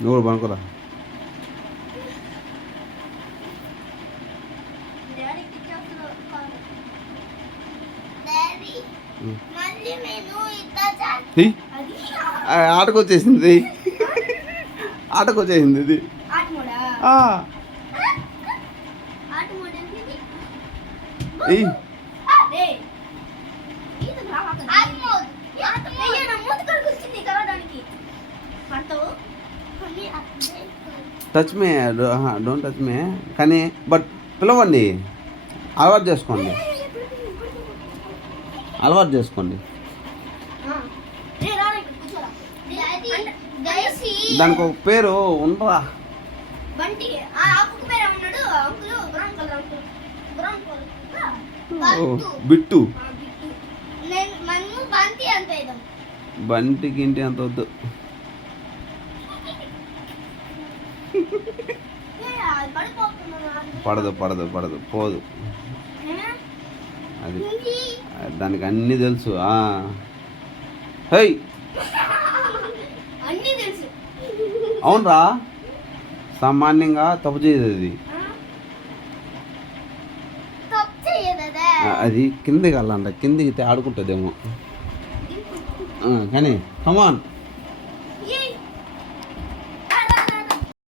నువ్వు కూడా పనుకోరా. ఆటకు వచ్చేసింది, ఆటకు వచ్చేసింది ఇది. టచ్ మే, డోంట్ టచ్ మే. కానీ బట్ పిలవండి, అలవాటు చేసుకోండి, అలవాటు చేసుకోండి. దానికి ఒక పేరు ఉండరా? బిట్టు. బంటికి ఇంటి అంత వద్దు. పడదు పడదు పడదు, పోదు అది. దానికి అన్నీ తెలుసు. హై, అవునరా, సామాన్యంగా తప్పు చేయదు అది. అది కిందికి వెళ్ళంట, కిందికి ఆడుకుంటుందేమో. కానీ కమాన్.